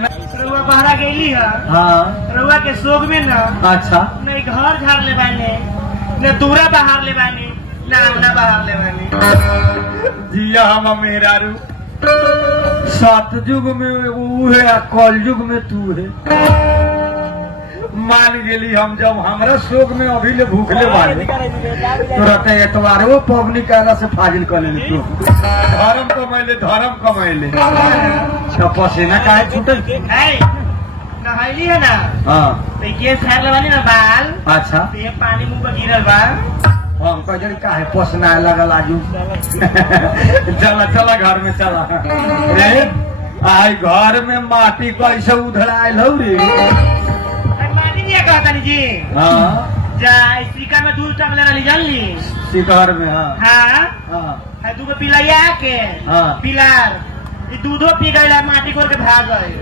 रउआ बहरा गईली है। हाँ रउआ के शोक में न अच्छा नहीं घर झाड़ ले बानी न दूरा बहार ले बानी न आंगना बहार ले बानी। जिया हम मेहरारू सतयुग में वो है आ कलयुग में तू है। मान गेली हम जब हमरा शोक में अभी ले भूखले बारे तो रहते एतवार वो पवनी कहला से फाजिल कर ले तू धर्म कमैले धर्म कमैले छपसेना काहे छूटल नहैली है ना हाँ तो ये फेर ले बानी ना बाल अच्छा तो ये पानी मुंह पर गिरल बा। हम कह काहे पसना लगल आजू चला चला घर में चला रे आई घर में माटी कैसे उधड़ायल हो रे। मानी नहीं कहता जी हाँ जा सिक्का में दूध टंगले रही जानली शिकार में हाँ हाँ हाँ दूगो पिलाइया के हाँ। पिलार दूधो पी गए माटी कोर के भाग गए।